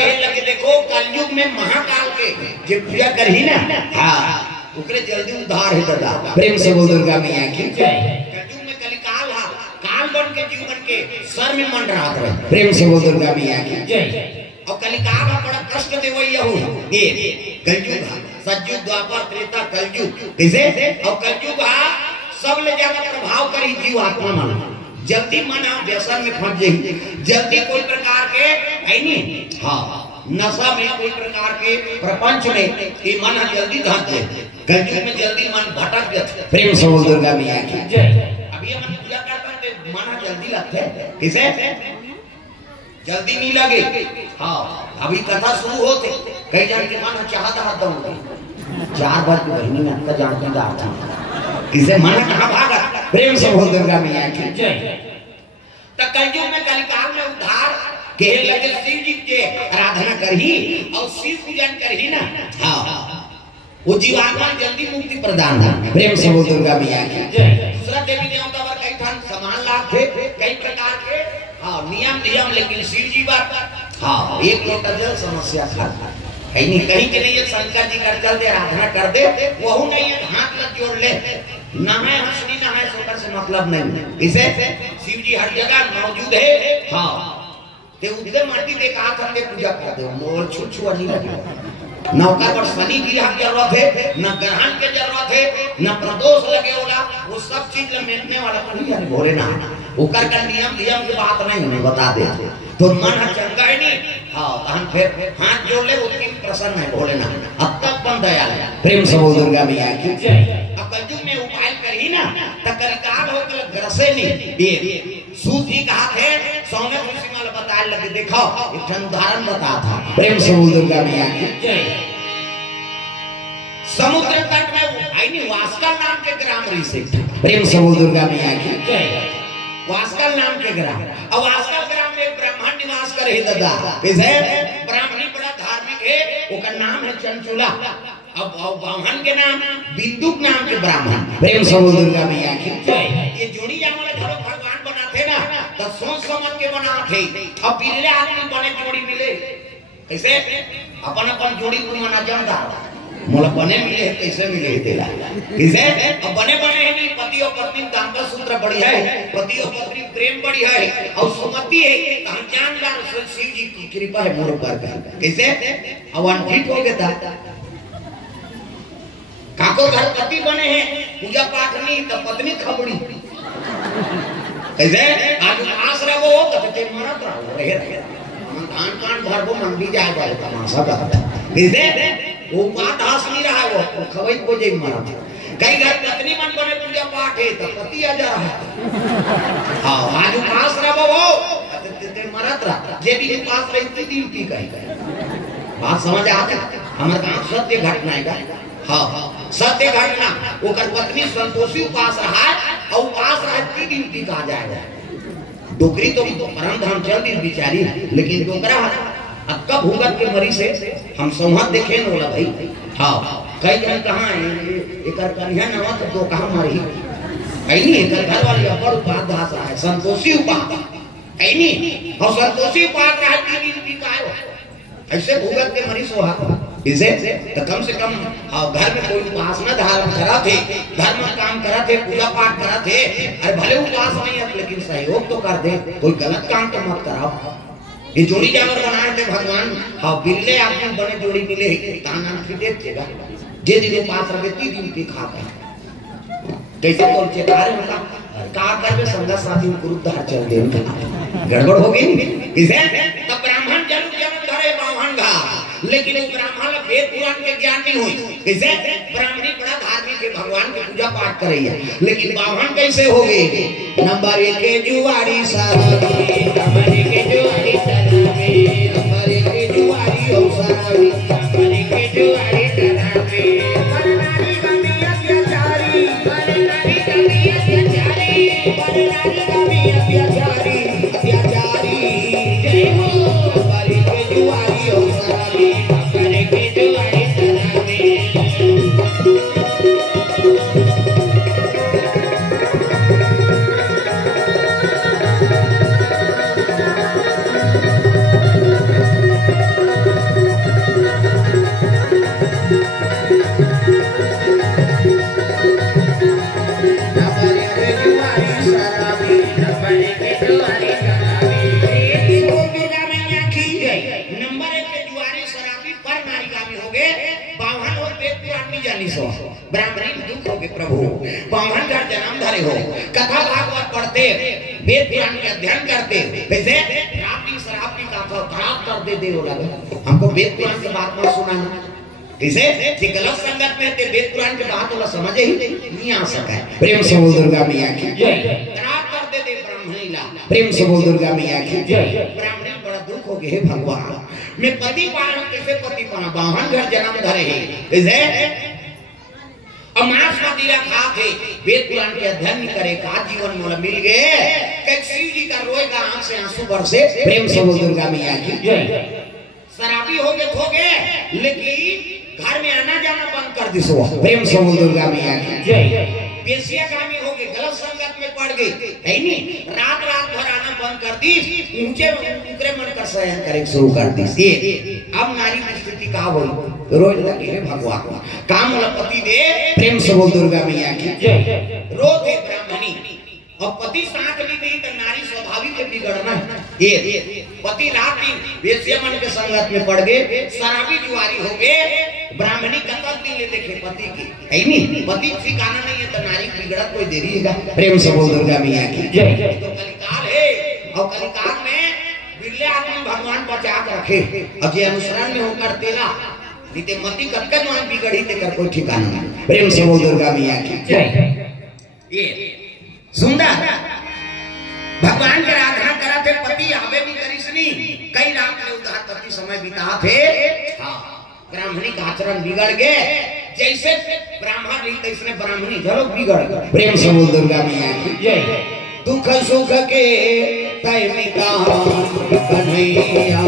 कहे लगे देखो कलयुग में महाकाल के जे पूजा करही ना हां ओकरे जल्दी उद्धार है दादा। प्रेम से बोल दुर्गा मैया की जय। कलयुग में कलिकाल हा काल बन के जीवन के सर में मन रहा रहे। प्रेम से बोल दुर्गा मैया की जय। और कलिकाल में बड़ा कष्ट देवैया हो ये कलयुग हा सतयुग द्वापर त्रेता कलयुग कैसे और कलयुग हा सब ले ज्यादा प्रभाव करी जीव आत्मा मन जल्दी मन व्यसन में फंस जाई जल्दी कोई प्रकार के है नहीं हां नशा में कोई प्रकार के प्रपंच में ये मन जल्दी धंस जाए कलयुग में जल्दी मन भटक जाए। प्रेम से बोल दुर्गा मैया की जय। अभी हम पूजा करते हैं मन जल्दी लगता है किसे जल्दी नहीं लगे हाँ अभी कथा शुरू होते कई जन के मन चाहता हूँ 4 बार की बहनी में अंतर जानती था किसे मन कहाँ भागा। प्रेम से बोल दुर्गा मैया की जय। तो कलयुग में कलिकाल में उद्धार के लगे शिव जी के आराधना करही और शिव पूजन करही ना हाँ वो जीवात्मा जल्दी मुक्ति प्रदान है। प्रेम से बोल दुर्गा मैया की जय। दूसरा देवी देवता पर कई ठान समान लाभ थे कई प्रकार के हाँ नियम लेकिन शिव जी बात हाँ एक लोटा जल समस्या था कहीं के नहीं ये शंकर जी कर चल दे आराधना कर दे वहु नहीं है हाथ लग जोड़ ले ना है हंसनी ना है शंकर से मतलब नहीं इसे शिव जी हर जगह मौजूद है हाँ ते उधर माटी दे कहा करके पूजा करते हो मोर छुछुआ नहीं लगे नौका पर शनि की जरूरत है न ग्रहण के जरूरत है न प्रदोष लगे होला वो सब चीज मिलने वाला तो नहीं भोलेनाथ ओकर का नियम की बात नहीं हमें बता दे तो मन चंगा है नहीं हाँ तहन फिर हाथ जोड़ ले उसकी प्रसन्न है भोलेनाथ अब तक बन दयाल। प्रेम से बोल दुर्गा मैया की जय। अब कलयुग में उपाय करही ना तो कलिकाल हो के ग्रसे नहीं ये सूत जी कहा थे सौम्य ऋषि माल बताए लगे देखो एक उदाहरण बता था। प्रेम से बोल दुर्गा मैया की जय। समुद्र तट में आईनी वास्कल नाम के ग्राम ऋषि प्रेम से बोल दुर्गा मैया की जय। वास्कल नाम के ग्राम और वास्कल ग्राम में ब्राह्मण निवास करे दादा किसे ब्राह्मणी बड़ा धार्मिक है उसका नाम है चंचुला अब ब्राह्मण के नाम बिंदुक नाम के ब्राह्मण। प्रेम से बोल दुर्गा मैया की जय। ये जोड़ी जाने वाले जो भगवान बनाते ना तो सोच समझ के बनाते अब बिल्ले आदमी बने जोड़ी मिले कैसे अपन अपन जोड़ी को मना जानता मोला बने मिले कैसे मिले तेला किसे अब बने है नहीं पति और पत्नी दाम्पत्य सूत्र बढ़िया है पति और पत्नी प्रेम बढ़िया है और सुमति है हम जान ला शिव जी की कृपा है मोर पर कैसे अब ठीक हो गया था काको घर पति बने हैं पूजा पाठ नहीं तो पत्नी खबड़ी कैसे आज आस रहो तो ते मरत रहो रहे धान कान भर वो मंडी जाए वाले तमाशा करता कैसे वो बात हास नहीं रहा वो खवई को जे मरत कई घर पत्नी मन बने पूजा पाठ है तो पति आ जा रहा है हां आज उपास रहो वो ते मरत रहा जे भी उपास रहती दिन की कही बात समझ आते हमारे गांव सत्य घटना है हाँ सत्य घटना ओकर पत्नी संतोषी उपास रहा और उपास रहती दिन की कहा जाएगा डोकरी तो परम धाम चल दी बिचारी लेकिन डोकरा अब कब भूगत के मरी से हम संवाद देखे न बोला भाई हाँ कई जन कहाँ है एकर कन्या नवा तो कहाँ मरी कहीं नहीं एकर घर वाली अपर उपास दास रहा है संतोषी उपास कहीं नहीं और संतोषी उपास रहा है तीन दिन की काय ऐसे भूगत के मरी सोहा इसे तो कम से कम घर में कोई उपासना धारण करा थे धर्म काम करा थे पूजा पाठ करा थे अरे भले उपास नहीं है लेकिन सहयोग तो कर दे कोई गलत काम तो मत कराओ। ये जोड़ी जानवर बनाए थे भगवान हाँ बिल्ले आदमी बने जोड़ी मिले ताना फिटे देगा जे दिन उपास रखे 3 दिन की खाता कैसे बोल चेतारे मतलब का करबे संग साथी गुरुद्वार चल गए गड़बड़ हो गई किसे तब ब्राह्मण जरूर जन्म धरे ब्राह्मण का लेकिन उस ब्राह्मण वेद पुराण के ज्ञान नहीं हुई कैसे ब्राह्मणी बड़ा धार्मिक है भगवान की पूजा पाठ करैया लेकिन ब्राह्मण कैसे हो गए नंबर 1 के जुआरी सारावी नंबर 1 के जुआरी सारावी नंबर 1 के जुआरी ओ सारावी नंबर 1 के जुआरी सारावी परनारी गंदी अत्याचारी परनारी गंदी अत्याचारी परनारी गंदी अत्याचारी अत्याचारी जय हो नंबर 1 के जुआरी ओ सारावी नंबर 1 के जुआरी सारावी नंबर 1 के जुआरी शराबी पर नारीगामी हो गए, बावन और वेद पुराण नहीं जानी सो, ब्राह्मणी दुख हो गए प्रभु, बावन का जन्म धरे हो, कथा भागवत पढ़ते, वेद पुराण का अध्ययन करते, वैसे रात दिन शराब की कथा खराब कर दे हो लगे, हमको वेद पुराण की बात मत सुनाना, इसे गलत संगत में ते वेद पुराण की बात वाला समझ ही नहीं आ सका है। प्रेम से बोल दुर्गा मैया की जय। खराब कर दे ब्राह्मणी ला, प्रेम से बोल दुर्गा मैया की जय। ब्राह्मणी बड़ा दुख हो गए भगवान, मैं पति पालन कैसे पति पाना, बावन घर जन्म धरे है, इसे अमास मदिरा खा के वेद पुराण के अध्ययन करे का जीवन मोल मिल गए, शिव जी का रोएगा आंख से आंसू बरसे, प्रेम से बोल दुर्गा मैया की जय। शराबी हो गए लेकिन घर में आना जाना बंद कर दी सो, प्रेम से बोल दुर्गा मैया की जय। बेसियागामी हो गए, गलत संगत में पड़ गई है नहीं, रात भर आना बंद कर दी, ऊंचे ऊपरे मन कर शयन करे शुरू कर दी। अब नारी की स्थिति का हो रोज लगे है भगवान काम वाला पति दे, प्रेम से बोल दुर्गा मैया की जय। रोज है ब्राह्मणी और पति साथ ली नहीं तो नारी स्वाभाविक है बिगड़ना, ये पति रात दिन वेश्या मन के संगत में पड़ गए, शराबी जुआरी हो गए, ब्राह्मणी कतल दिन ले देखे पति की है नहीं, पति ठिकाना नहीं है तो नारी बिगड़त कोई देरी है, प्रेम से बोल दुर्गा मैया की जय। तो कलिकाल है और कलिकाल में बिरले आदमी भगवान बचा के रखे और जे अनुसरण में होकर तेरा नीते मति कटका जो बिगड़ी ते कर कोई ठिकाना नहीं, प्रेम से बोल दुर्गा मैया की जय। ये सुंदर भगवान के आराधना करा थे, पति आवे भी करिसनी, कई रात में उदार पति समय बिता थे। हाँ, ब्राह्मणी का आचरण बिगड़ गए, जैसे ब्राह्मण रही तैसे ब्राह्मणी जरूर बिगड़ गए, प्रेम से बोल दुर्गा मैया की जय। दुख सुख के तैमिका कन्हैया,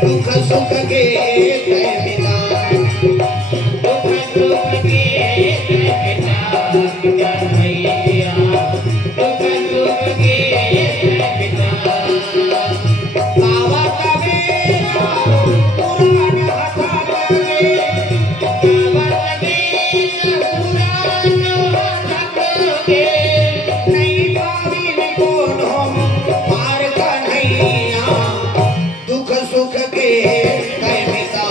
दुख सुख के तैमिका, दुख सुख के कन्हैया, दुख सुख के बाबा कबीरा पुराण कथा करे, बाबा कबीरा पुराण कथा करे, नहीं पावी कौन हम पार कन्हैया, दुख सुख के तैमिका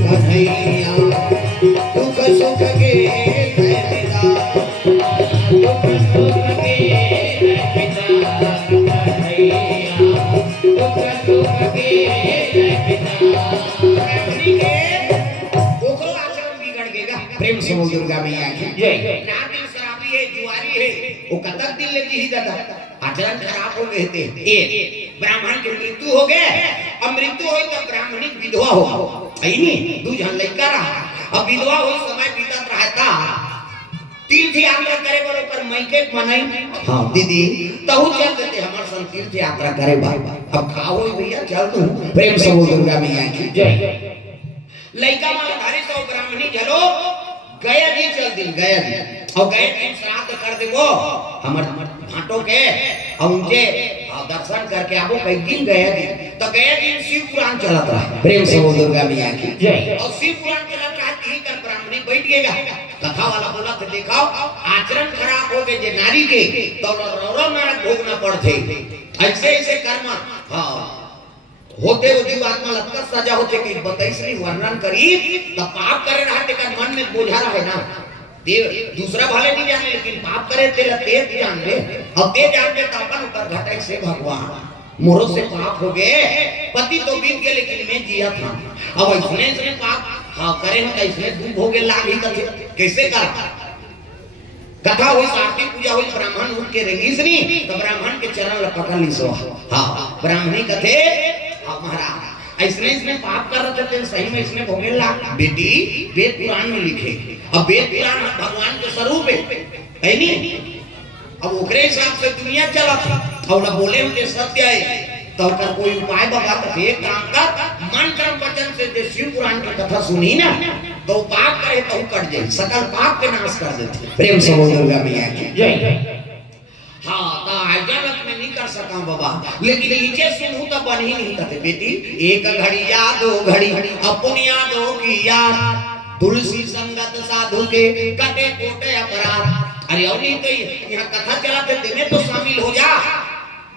कन्हैया, दुख सुख के तैमिका, दुख सुख के पिता कन्हैया, दुख सुख के पिता। ओकरो आचरण बिगड़ गएगा, प्रेम से बोल दुर्गा मैया की जय। नारी शराबी है, जुआरी है, वो कतक दिल लेती ही दादा आचरण खराब हो गए थे। ब्राह्मण की मृत्यु हो गए, अब मृत्यु हो तो ब्राह्मणी विधवा हो नहीं, दू जन लड़का रहा, अब विधवा हो समय बीतत रहता, तीर्थ यात्रा करे बरो पर मैके मनाई। हाँ दीदी तहु चल देते हमार संग तीर्थ यात्रा करे भाई, अब खाओ भैया चल तू, प्रेम से बोल दुर्गा मैया की जय। लड़का वाला धारी तो ब्राह्मणी चलो गया जी चल दिन, गया जी और गए दिन श्राद्ध कर देवो हमर भाटो के और उनके दर्शन करके आबो, कई दिन गया दिन तो गया दिन शिव पुराण चलत रहा, प्रेम से बोल दुर्गा मैया की जय। और शिव पुराण चलत रहा यही कर ब्राह्मणी बैठ गएगा, कथा वाला बोला तो देखो आचरण खराब हो गए जे नारी के तो रौरा नरक भोगना पड़ते, ऐसे ऐसे कर्म हाँ होते हो जीव आत्मा लटकर सजा होते कि बताइए वर्णन करी तो पाप करे रहते का मन में बोझा रहे ना, देव दूसरा भले नहीं जाने लेकिन पाप करे तेरा तेज जान ले और तेज जान के तापन ऊपर घटाई से भगवान मोरो से पाप हो गए, पति तो बीत गए लेकिन मैं जिया था, अब इसने पाप हाँ करे ना इसने दुख हो गए लाभ ही कैसे कर कथा हुई आरती पूजा हुई ब्राह्मण उठ के रेंगी से नहीं तो ब्राह्मण के चरण पकड़ ली सो। हाँ ब्राह्मणी कथे महाराज इसने पाप कर रहे थे सही में इसने भोगे ला बेटी वेद पुराण में लिखे, अब वेद पुराण भगवान के स्वरूप है नहीं, अब ओकरे हिसाब से दुनिया चला और बोले उनके सत्य है तो कर कोई उपाय बता तो एक काम का मन कर्म वचन से जो शिव पुराण की कथा सुनी ना तो पाप करे तो कट जाए, सकल पाप के नाश कर देते, प्रेम से बोल दुर्गा मैया की जय। हाँ तो जगत में नहीं कर सका बाबा लेकिन नीचे सुनू तो बन ही नहीं करते बेटी, एक घड़ी या दो घड़ी अपन यादों की याद, तुलसी संगत साधु के कटे कोटे अपराध। अरे और नहीं तो यहाँ कथा चलाते में तो शामिल हो जा,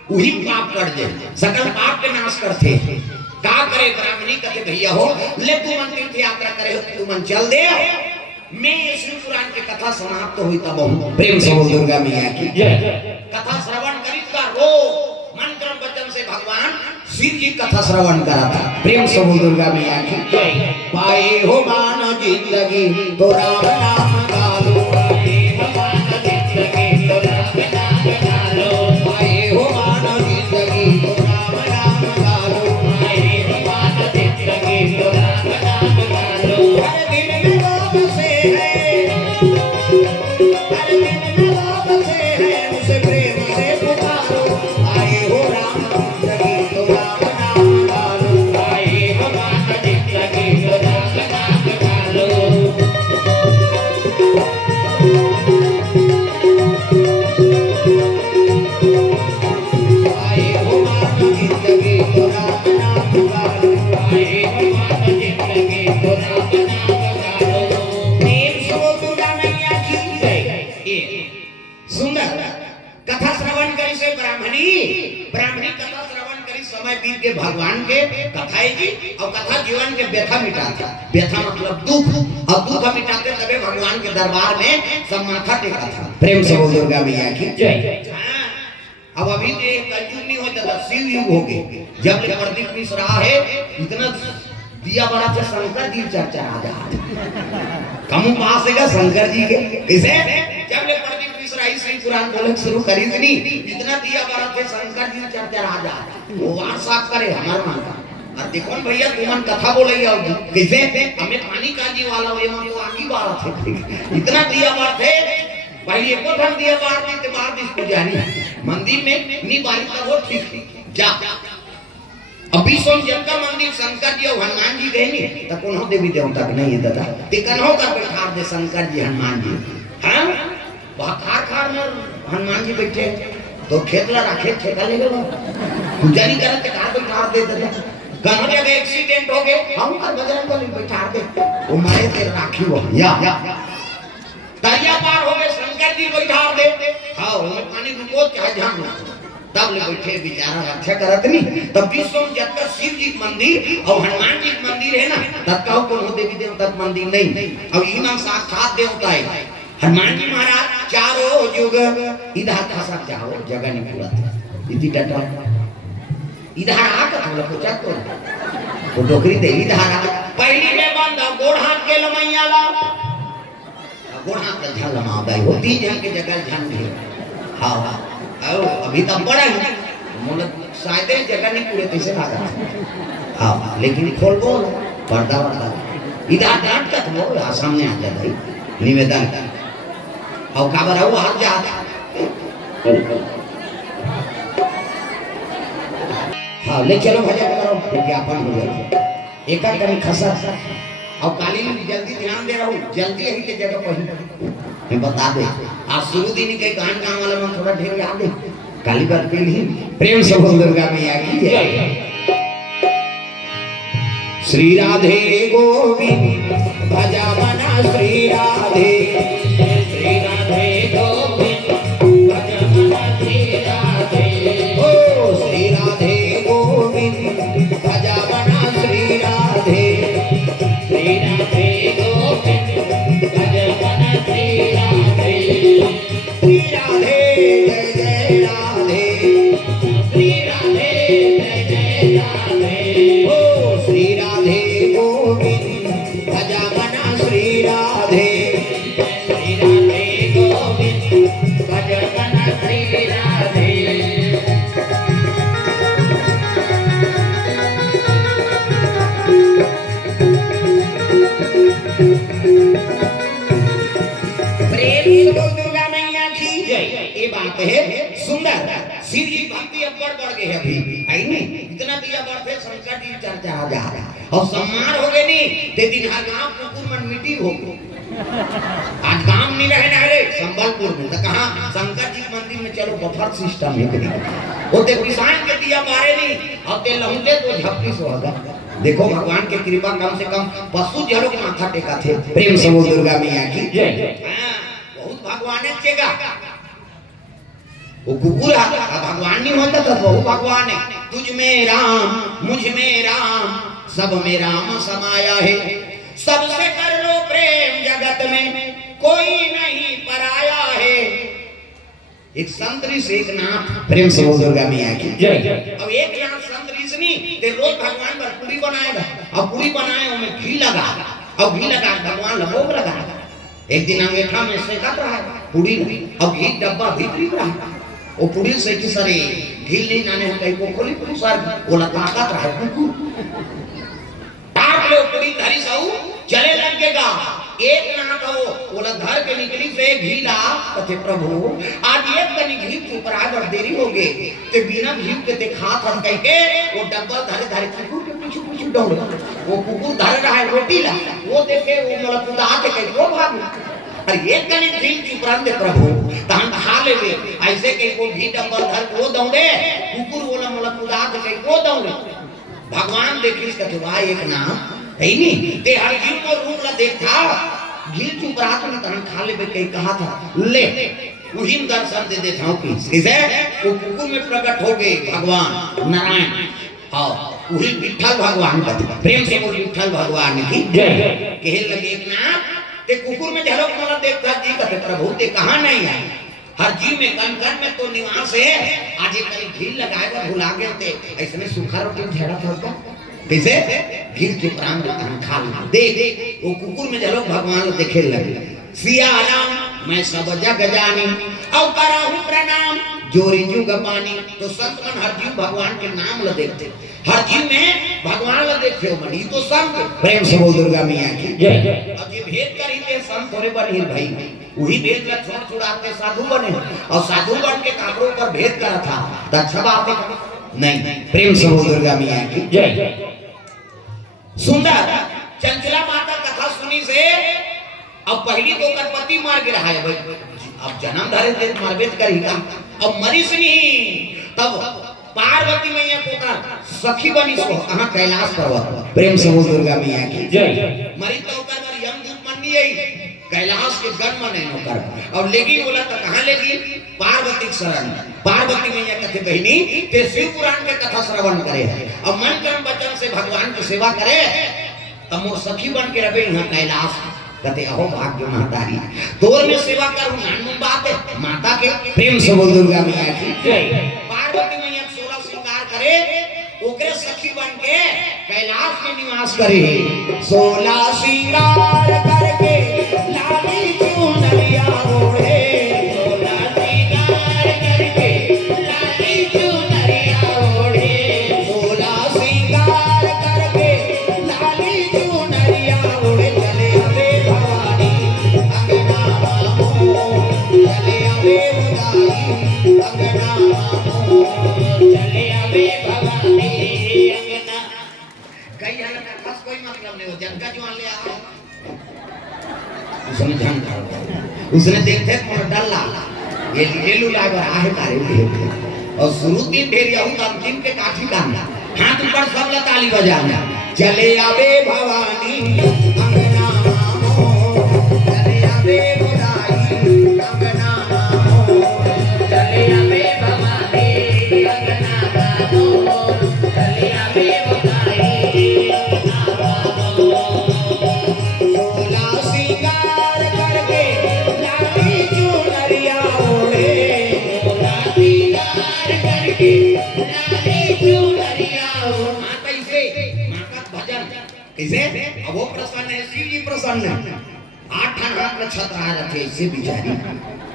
वही पाप कर दे, सकल पाप के नाश करते। का करे ब्राह्मणी कहते भैया हो ले तू मन तीर्थ यात्रा करे हो तू मन चल दे। मैं श्री पुराण की कथा समाप्त हुई तब प्रेम से बोल दुर्गा मैया की कथा श्रवण करी का रो मंत्र वचन से भगवान शिव जी कथा श्रवण करा था। प्रेम से बोल दुर्गा मैया की पाए हो मान जिंदगी तो राम नाम गालो, पाए हो मान जिंदगी तो राम नाम गालो, पाए हो मान जिंदगी तो राम नाम गालो, पाए हो मान जिंदगी तो राम नाम गालो। हर दिन में लोग से है, हर दिन में लोग से है, उसे प्रेम से पुकारो। आए हो राम जिंदगी तो राम नाम गालो, आए हो मान जिंदगी तो राम नाम गालो। आए हो मान जिंदगी तो राम नाम गालो, आए हो मान जिंदगी तो राम नाम गालो। प्रेम से बोल दुर्गा मैया की जय। सुंदर कथा श्रवण करी से ब्राह्मणी कथा श्रवण करी समय बीत के भगवान के कथाएं जी और कथा जीवन के व्यथा मिटाता। व्यथा मतलब दुख और दुख मिटाते तबे भगवान के दरबार में सब माथा टेका था। प्रेम से बोल दुर्गा मैया की जय। अब अभी ये कलयुग नहीं होता शिव युग हो गए। जब ले प्रदीप मिश्रा है इतना दिया बड़ा थे शंकर जी चर्चा आ जा कम पास है शंकर जी के कैसे जब ले प्रदीप मिश्रा श्री पुराण बोले शुरू करी थी इतना दिया बड़ा थे शंकर जी चर्चा आ जा वो वार साफ करे हमारे मन का। और देखो भैया तुम कथा बोले कैसे हमें पानी काजी वाला हो तो आगे बार थे इतना दिया बार थे भाई एक धन दिया बार दी बार दी पुजारी मंदिर में नी बारी का वो ठीक थी जा। अभी सोम जब का मंदिर शंकर जी और हनुमान जी गए नहीं तो कौन हो देवी देवता नहीं है दादा तिकन हो कर बैठा दे शंकर जी हनुमान जी। हाँ वहाँ खार में हनुमान जी बैठे तो खेतला रखे ठेका ले गए पुजारी करते कार बैठा दे दादा कहीं जगह एक्सीडेंट हो गए हम कर बजरंग बली बैठा दे वो मारे ते राखी वो या दरिया पार हो गए शंकर जी बैठा दे। हाँ उन्हें पानी रुको चाहे झांक तब ले बैठे बेचारा रक्षा करत नहीं। तब विश्व में जब तक शिव जी मंदिर और हनुमान जी मंदिर है ना तब का कौन हो देवी देवता मंदिर नहीं और इमाम साक्षात देवता है हनुमान जी महाराज। चारों युग इधर का सब जाओ जगह नहीं पूरा इतनी डटा इधर आकर हम लोग को चक तो डोकरी दे इधर पहली में बंद गोड़ हाथ के लमैया ला गोड़ हाथ का झल लमा गई वो तीन जन के जगह झन भी। हाँ अभी तो बड़ा है मोल शायद जगह नहीं पूरे कैसे भागा। हाँ लेकिन खोल बोल पर्दा पर्दा इधर डांट का तुम सामने आ जाए भाई निवेदन और का बरा वो हाथ जा। हाँ ले चलो भजन करो विज्ञापन हो गया एक करी खसा और कालीन जल्दी ध्यान दे रहा हूँ जल्दी यही के जगह पर मैं बता दे आज शुरू दिन के गान गाँव वाला में थोड़ा ढेर याद है काली बात के लिए प्रेम से बोल दुर्गा मैया की जय। श्री राधे गोविंद भजा मना श्री राधे गोविंद भजा मना श्री राधे ओ श्री राधे गोविंद भजा मना श्री राधे गोविंद भजा मना श्री राधे श्री राधे जय जय राधे श्री राधे जय जय राधे ओ श्री राधे गोविंद भजा मना श्री राधे गोविंद भजा मना श्री राधे। दुर्गा मैया की जय। ये बात है सुंदर शिव जी भक्ति अब बढ़ गए अभी आई नहीं इतना दिया बढ़ते शंकर जी चर्चा आ जा रहा और सम्मान हो गए नहीं ते दिन हर गांव कुकुर मन मीटिंग हो आज गांव नहीं रहे ना रे संबलपुर में तो कहां शंकर जी मंदिर में चलो बफर सिस्टम है कहीं वो ते किसान के दिया मारे नहीं अब ते लहुंगे तो झपटी सो होगा। देखो भगवान की कृपा कम से कम पशु जड़ों के माथा टेका थे। प्रेम से बोल दुर्गा मैया की जय। बहुत भगवान चेगा वो कुकुर भगवान नहीं होता तो वो भगवान है। तुझ में राम मुझ में राम सब में राम समाया है, सबसे कर लो प्रेम जगत में कोई नहीं पराया है। एक संत ऋषि एक नाथ प्रेम से बोल दुर्गा मैया की जय। अब एक नाथ संत ऋषि नहीं ते रोज भगवान पर पूरी बनाएगा, अब पूरी बनाए उसमें घी लगा, अब घी लगा भगवान भोग लगा। एक दिन अंगूठा में से काट रहा है पूरी, अब घी डब्बा भीतर रहा है, वो पूरी से कि सरे घी ले जाने होता है को खोली पूरी सार बोला ताकत रहा है कुकुर ताक लो पूरी धरी साऊ चले लगेगा। एक नाथ हो बोला धर के निकली से घी ला कथे प्रभु आज एक कनी घी चुप रहा और देरी हो गई ते बिना घी के ते खात हम कह के वो डब्बा धरे धरे कुकुर के पीछे पीछे दौड़, वो कुकुर धर रहा है रोटी ला, वो देखे वो मला कुदा के कह वो भाग। अरे एक कनी घी चुप रहा दे प्रभु त हम खा लेवे, ऐसे के वो घी डब्बा धर वो दौड़े कुकुर बोला मला कुदा के कह वो दौड़े। भगवान देखी इसका तो एक नाम है नहीं ते हर घी को रूप ला देखा घी चुप रहा था ना खा ले कहीं कहा था ले वही दर्शन दे देता हूँ किसे वो कुकुर में प्रकट हो गए भगवान नारायण। हाँ वही विठल भगवान का प्रेम से बोल विठल भगवान की कहे लगे एक नाथ ते कुकुर में झलक वाला देखता जी कहते प्रभु ते कहाँ नहीं आए, हर जीव में कण कण में तो निवास है। आज एक कहीं घी लगाएगा भुला गए थे ऐसे सूखा रोटी झेड़ा था कैसे घी के प्राण खा दे वो कुकुर में चलो भगवान देखे लगे। सिया राम मैं सब जग जानी और कराहूं प्रणाम जोरी जुग पानी। तो संत मन हर जीव भगवान के नाम ल देखते, हर जीव में भगवान ल देखते हो मनी तो संत प्रेम से बोल दुर्गा मैया की जय। अब ये भेद करी थे संत थोड़े बने भाई वही भेद का छोड़ छुड़ाते साधु बने और साधु बन के काबरों पर भेद करा था तो अच्छा बात है नहीं। प्रेम से बोल दुर्गा मैया की जय। सुंदर चंचला माता कथा सुनी से अब पहली तो पति मार गिरा है भाई, अब जन्म धारे थे मरबेत करेगा अब मरीस नहीं तब पार्वती मैया को सखी बनी सो कहां कैलाश पर्वत प्रेम से बोल दुर्गा मैया की जय। मरी तो कर यमदूत मननी है कैलाश के गण में नहीं होकर अब लेकिन बोला तो कहां लेगी पार्वती शरण। पार्वती मैया कहते बहनी ते शिव पुराण के कथा श्रवण करे और मन कर्म वचन से भगवान की सेवा करे तब वो सखी बन के रहे यहाँ कैलाश। कहते अहो भाग्य महतारी तोर में सेवा करूं नानू बात है माता के प्रेम से बोल दुर्गा मैया की जय। पार्वती मैया 16 श्रृंगार करे ओकरे सखी बन के कैलाश में निवास करे 16 श्रृंगार करके लाली चुनरिया ओढ़े 16 श्रृंगार करके लाली चुनरिया ओढ़े 16 श्रृंगार करके लाली चुनरिया ओढ़े चले आवे भवानी अंगना मामो चले आवे भवानी अंगना मामो चले आवे भवानी अंगना। कई है बस कोई मतलब नहीं हो जनका जो ले आओ उसने जान उसने देखते मोर डल्ला ये लेलू लागर आहे तारे और शुरू दिन ढेर यहू अंतिम के काठी कांदा हाथ ऊपर सब ला ताली बजाना चले आवे भवानी अंगना मामो चले आवे बुराई अंगना मामो चले आवे भवानी अंगना मामो चले आवे बुराई इसे अब वो प्रसन्न है शिव जी प्रसन्न है 8 नक्षत्र आ रखे इससे बिचारी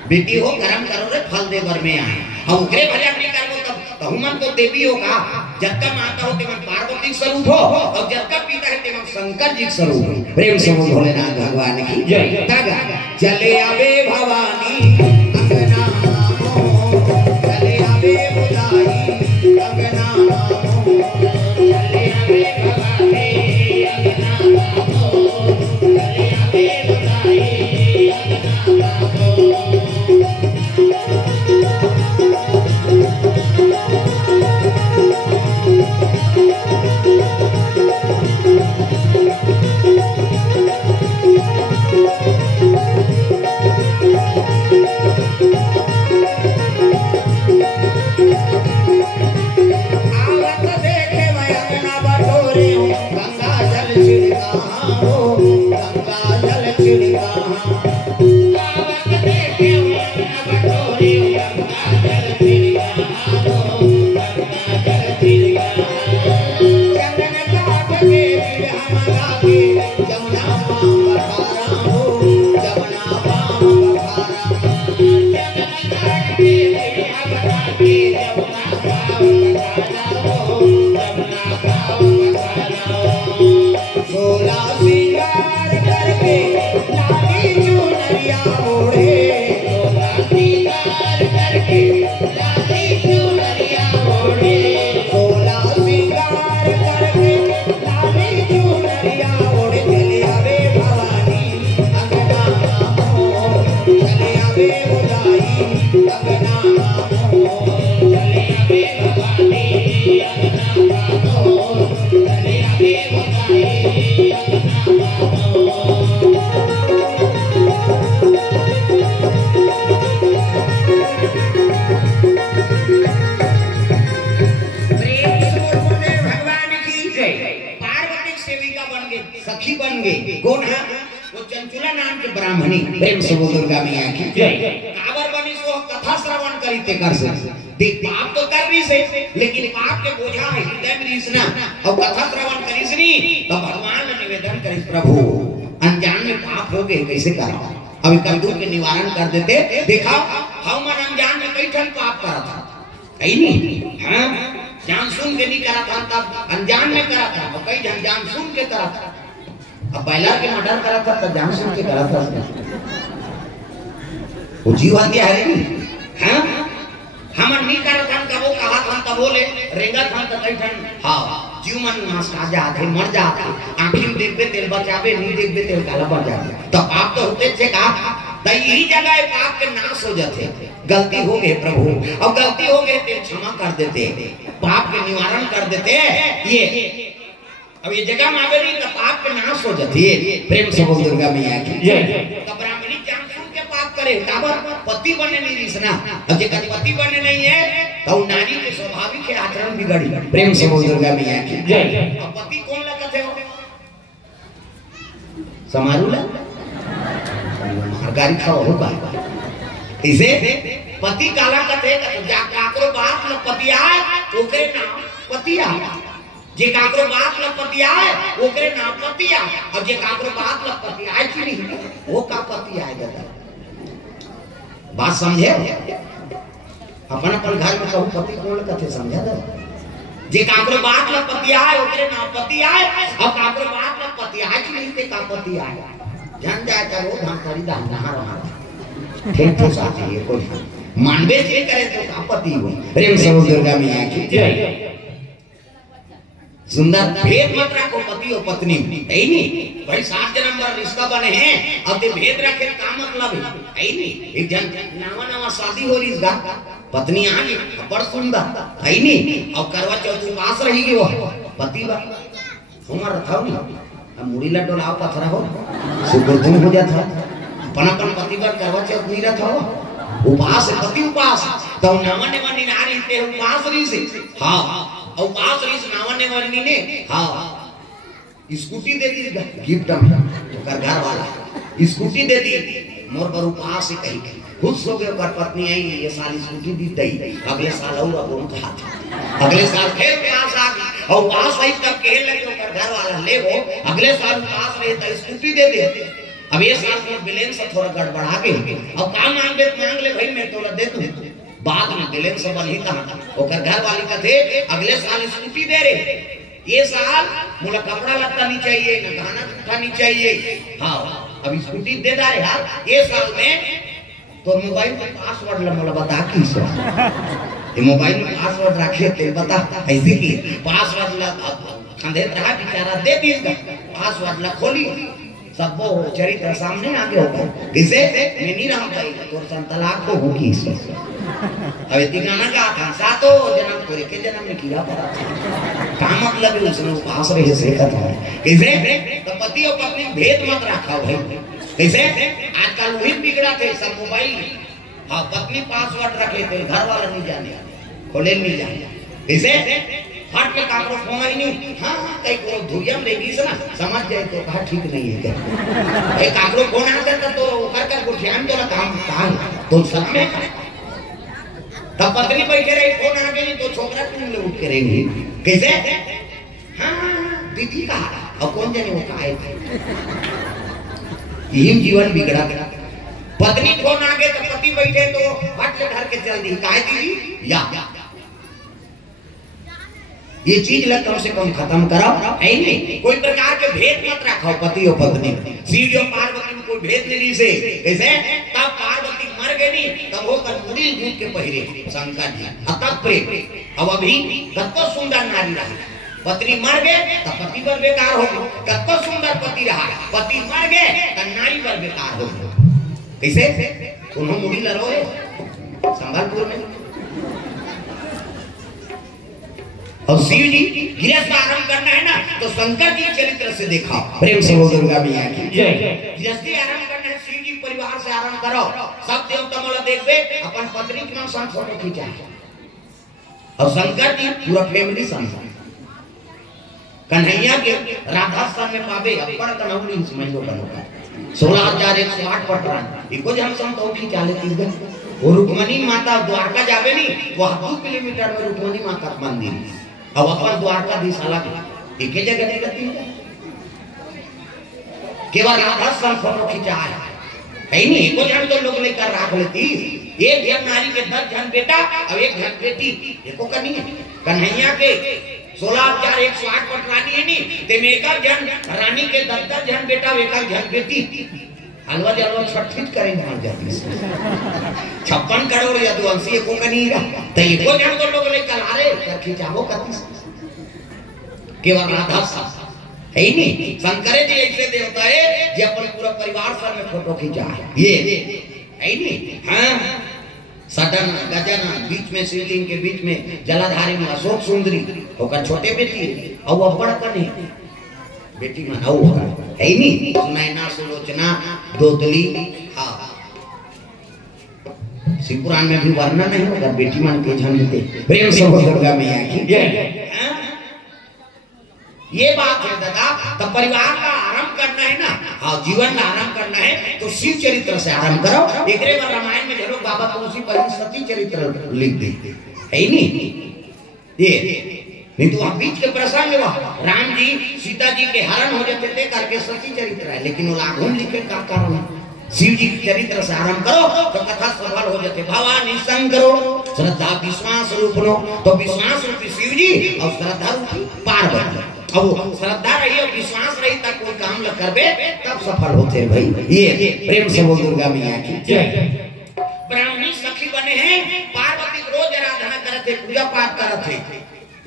बेटी हो कर्म करो रे फल दे बर में आए हम उकरे भले अपने कर्म तो हुमन तो देवी होगा जब का माता हो तेमन पार्वती स्वरूप हो और जब का पिता है तेमन शंकर जी स्वरूप हो। प्रेम से बोल भोलेनाथ भगवान की जय। चले आवे भवानी अंगना मामो चले आवे बुलाई अंगना मामो चले आवे भवानी रे हूँ गंगा जल छिड़का हो गंगा जल छिड़का पावक देखे हूँ बटोरे हूँ गंगा जल छिड़का हो गंगा जल छिड़का चंदन काट के हम लागे जमुना पाम बखारा हो जमुना पाम बखारा चंदन काट के हम लागे जमुना पाम बखारा हो जमुना पाम बखारा सोला सिंगार करके लागी चुनरिया ओढ़े सोला सिंगार करके लागी चुनरिया ओढ़े सोला सिंगार करके लागी चुनरिया ओढ़े चले आवे भवानी अंगना हो चले आवे बुझाई अंगना हो चले आवे भवानी अंगना हो चले आवे बुझाई अंगना हो सखी बन गए कौन है वो चंचुला नाम के ब्राह्मणी प्रेम से बोल दुर्गा मैया की जय काबर बनी सो कथा श्रवण करी ते कर से देख पाप तो कर नहीं से लेकिन पाप के बोझा है हृदय में रीसना और कथा श्रवण करिस नहीं तो भगवान ने निवेदन करिस प्रभु अनजान में पाप हो गए कैसे करा अभी कलयुग के निवारण कर देते देखा हम अनजान में कई ठन पाप करा था कहीं नहीं हां जान सुन के नहीं करा था तब अनजान में करा था और कई जन जान सुन के करा था अब बैला के मर्डर करा था तब जान सुन के करा था वो जीवा क्या है हां हम नहीं करा था तब वो कहा था तब बोले रेंगा था तब कई ठन हां जीव मन नाश आ जाते मर जाते आंखिन देखबे तेल बचावे नहीं देखबे तेल काला पड़ जाते तो पाप तो होते थे का तो यही जगह पाप के नाश हो जाते गलती हो गए प्रभु और गलती हो गए तेल क्षमा कर देते पाप के निवारण कर देते ये अब ये जगह में आवे नहीं तो पाप के नाश हो जाती है प्रेम से बोल दुर्गा मैया की जय तो ब्राह्मणी जान सुन के पाप करे काबर पति बने नहीं रिसना अब जे पति बने नहीं है तो नारी के स्वाभाविक है आचरण बिगड़ी प्रेम से बोल दुर्गा मैया की जय अब पति कौन लगत है समारूला मारगारी खाओ हो बा इसे पति काला कथे जा काकरो बात ल पति आए ओकरे नाम पति आए जे काकरो बात ल पति आए ओकरे नाम पति आए और जे काकरो बात ल पति आए कि नहीं वो का पति आए दादा बात समझे अपन अपन घर में कहूं पति कौन कथे समझा दो जे काकरो बात ल पति आए ओकरे नाम पति आए और काकरो बात ल पति आए कि नहीं ते का पति आए जान जाए करो धाम करी दाम नहा रहा ठीक तो साथी है कोई मानवे जे करे तो आपत्ति हो प्रेम से दुर्गा मैया की जय सुंदर भेद मत रखो पति और पत्नी है नहीं भाई 7 जन्म पर रिश्ता बने हैं अब ते भेद रखे का मतलब है नहीं एक जन नवा नवा शादी हो रही इसका पत्नी आ गई बड़ सुंदर है नहीं और करवा चौथ पास रहेगी वो पति बा हमारा था नहीं अब मुड़ी लड्डू लाओ पथरा हो सुगुर्दन हो जाता अपन अपन पति पर करवा चौथ नहीं रहता हो उपास है पति उपास तो नवने वनी नारी ते उपास रही से हां और उपास रही से नवने वनी ने हां स्कूटी दे दी गिफ्ट में तो कर घर वाला स्कूटी दे दी मोर पर उपास ही कही खुश हो गए कर पत्नी आई ये साल स्कूटी दी दई अगले साल और अब कहा अगले साल फिर पास आ गई और उपास आई तब कह लगे कर घर वाला ले वो अगले साल उपास रहे तो स्कूटी दे दे अब ये साल में बिलेन से थोड़ा गड़बड़ा के अब काम मांग ले भाई मैं तोला दे दूं बाद में बिलेन से बन ही कहां ओकर घर वाली का थे अगले साल स्कूटी दे रहे ये साल मुझे कपड़ा लत्ता नहीं चाहिए ना खाना खा नहीं चाहिए हाँ अब स्कूटी दे रहा है यार ये साल में तो मोबाइल में पासवर्ड लम्बा बता की ये मोबाइल में पासवर्ड रखिए तेल बता ऐसे की पासवर्ड ला कंधे रहा बेचारा दे दी पासवर्ड ला खोली सब वो चरित्र सामने आगे होगा किसे मैं नहीं रहा भाई तो तलाक को होगी अब इतनी गाना का था सातो जन्म पूरे के जन्म में कीड़ा पड़ा था का मतलब है उसने उपास रहे से कथा है किसे तो पति और पत्नी भेद मत रखा भाई किसे आजकल वही बिगड़ा थे सब मोबाइल हाँ पत्नी पासवर्ड रखे थे घर वाला नहीं जाने खोले नहीं जाने किसे हट के काकरो फोन आई नहीं हां कई को धुरिया में रहेगी से ना समझ जाए तो कहा ठीक नहीं है क्या ए काकरो फोन आता तो ओकर का को ध्यान देला काम का तो सब में तब पत्नी बैठे रही फोन आ गई तो छोकरा तुम लोग उठ के रहेंगे कैसे हां दीदी का और कौन जाने वो का है यही जीवन बिगड़ा गया पत्नी फोन आ गए तो पति बैठे तो हट ले घर के चल दी काहे दीदी या ये चीज लग कम से कम खत्म करो है नहीं कोई प्रकार के भेद मत रखो पति और पत्नी सीढ़ी और पार्वती में कोई भेद नहीं से कैसे तब पार्वती मर गई नहीं तब वो कटोरी दूध के पहिरे शंकर जी तब प्रेम अब अभी कतो सुंदर नारी रही पत्नी मर गए तो पति पर बेकार हो गई कतो सुंदर पति रहा पति मर गए तो नारी पर बेकार हो गई कैसे उन्होंने मुड़ी लड़ो संबलपुर में और शिव जी गृहस्थ आरंभ करना है ना तो शंकर जी चरित्र से देखा प्रेम से बोल दुर्गा मैया की जय गृहस्थी आरंभ करना है शिव जी परिवार से आरंभ करो सब देवता मोला देखबे अपन पत्नी के नाम संग फोटो खींचा और शंकर जी पूरा फैमिली संग कन्हैया के राधा स्थान में पावे अपन कन्हौली समझ लो बनोगा 16,108 पटरान इको हम संग तो खींचा लेती है वो रुक्मणी माता द्वारका जावे नहीं वो 2 किलोमीटर में रुक्मणी माता का मंदिर अब अपन द्वारका दिशाला एक ही जगह नहीं रहती केवल राधा स्थान फोटो खींचा है नहीं को जन तो लोग लेकर रख लेती एक जन नारी के 10 जन बेटा और एक जन बेटी एको करनी है कन्हैया के 16,108 पटरानी है नहीं ते में एक जन रानी के 10 जन बेटा एक जन बेटी हलवा जलवा छठित करेंगे मर जाती 56 करोड़ या 280 को कनी तो एको जन तो लोग लेकर आ रहे कर खिंचावो कती केवल राधा सा है ही नहीं शंकर जी ऐसे देवता है जो अपन पूरा परिवार साथ में फोटो खींचा है ये है ही नहीं हां सदन गजन बीच में शिवलिंग के बीच में जलाधारी में अशोक सुंदरी होकर छोटे बेटी और वो बड़ा कने बेटी मानौ है ही नहीं सुनैना सुलोचना दोतली हां शिव पुराण में भी वर्णन नहीं होगा बेटी मान के झंडते प्रेम से दुर्गा मैया की ये बात है दादा तो परिवार का आरंभ करना है ना हाँ जीवन का आरंभ करना है तो शिव चरित्र से आरंभ करो एक बार रामायण में जरूर बाबा तुलसी पर सती चरित्र लिख दे है नहीं ये नहीं तो बीच के प्रसंग में राम जी सीता जी के हरण हो जाते थे करके सती चरित्र है लेकिन वो लाघुम लिखे का कारण शिव जी के चरित्र से आरंभ करो तो कथा सफल हो जाते भवानी शंकरो श्रद्धा विश्वास रूपनो तो विश्वास रूपी शिव जी और श्रद्धा रूपी पार्वती अब श्रद्धा रही और विश्वास रही तक कोई काम न करबे तब सफल होते हैं भाई ये प्रेम से बोल दुर्गा मैया की जय ब्राह्मणी सखी बने हैं पार्वती रोज आराधना करते पूजा पाठ करते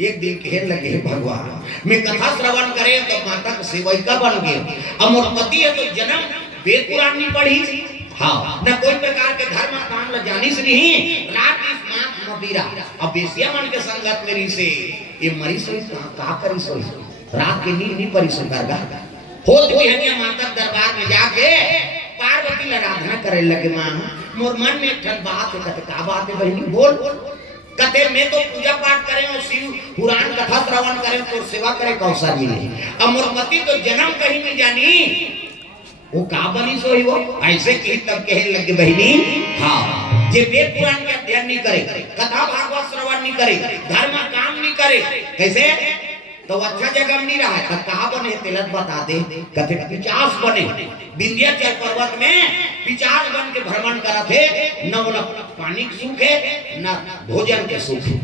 एक दिन कहने लगे भगवान मैं कथा श्रवण करे तो माता का सेविका बन गए अमर पति है तो जन्म वेद पुराण नहीं पढ़ी हाँ न कोई प्रकार के धर्म काम न जानी से नहीं रात इस मात मदिरा अब बेसिया मन के संगत मेरी से ये मरी सोई का करी सोई रात के नींद नहीं परी सरकार हो कोई हनिया माता दरबार में जाके पार्वती आराधना करे लगे मां मोर मन में एक बात है कहते का बात है बहनी बोल कहते मैं तो पूजा पाठ करें और शिव पुराण कथा श्रवण करें तो सेवा करे कौशल मिले अमर पति तो जन्म कहीं नहीं जानी वो का बनी सोई वो ऐसे की तब कहने लगे बहनी हाँ जे वेद पुराण के अध्ययन नहीं करे कथा भागवत श्रवण नहीं करे धर्म काम नहीं करे कैसे तो अच्छा जगह नहीं रहा है कहा बने तिलक बता दे कहते पिचास बने विंध्याचल पर्वत में पिचास बन के भ्रमण करा थे न पानी के सूखे न भोजन के सूखे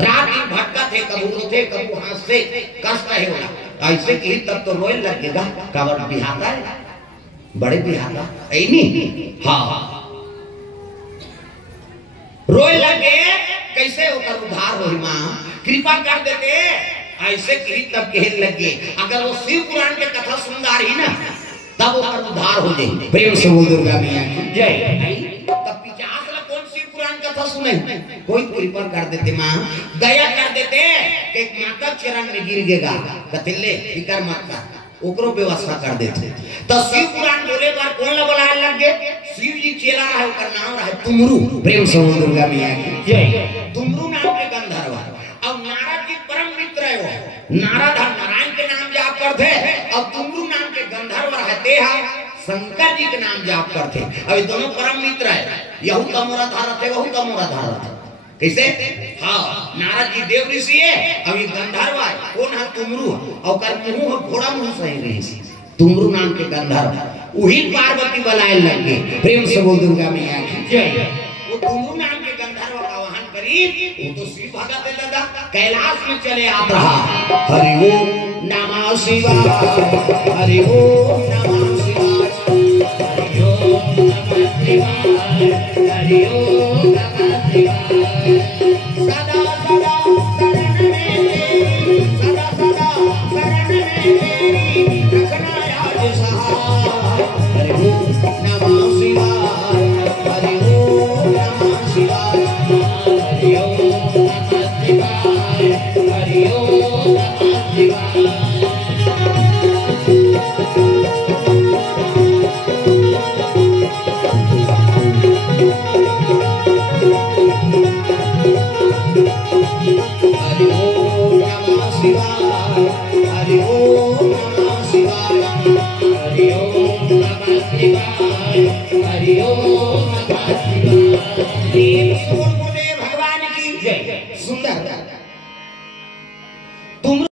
रात दिन भटका थे कबूतर थे कबू हाथ से कष्ट है वाला ऐसे की तब तो रोए लगेगा काबर बिहाता है बड़े बिहाता है नहीं हाँ रोए लगे कैसे होकर उद्धार हो मां कृपा कर देते ऐसे की तब कहने लगे अगर वो शिव पुराण के कथा सुनदा रही ना तब वो उद्धार हो जाए प्रेम से बोल दुर्गा मैया की जय तब पिचास ला कौन शिव पुराण कथा सुने कोई कृपा कर देते मां दया कर देते कि माता चरण में गिर गेगा कथिले फिकर मत कर ओकरो व्यवस्था कर देते तो शिव पुराण बोले बार कौन ला बुलाए लग गए शिव जी चेला रहा ओकर नाम रहा तुमरू प्रेम से बोल दुर्गा मैया की जय तुमरू नाम के गंधर्व अब नारद जी परम नाराधर नारायण के नाम जाप करते और तुमरू नाम के गंधर्व रहते हैं शंकर जी के नाम जाप करते। अभी दोनों परम मित्र है, यहू का मोरा धारत है, वहू का मोरा धारत है। कैसे? हाँ, नारद जी देव ऋषि है, अभी गंधर्व है, कौन है? तुमरू। और कर मुंह घोड़ा मुंह सही रही, तुमरू नाम के गंधर्व वही पार्वती बलाए लगे। प्रेम से बोल दुर्गा मैया की जय। वो तुमरू नाम के गंधर्व का वाहन करी, वो तो शिव भगत है दादा, कैलाश में चले आप रहा। हरि ओम नमः शिवाय, हरि ओम नमः शिवाय, हरि ओम नमः शिवाय, हरि ओम नमः शिवाय। सदा सदा शरण में तेरी, सदा सदा शरण में तेरी, रखना याद सहाय। हरि ओम नमः शिवाय, हरि ओम नमः शिवाय, हरि ओम नमः शिवाय, हरि ओम नमः शिवाय।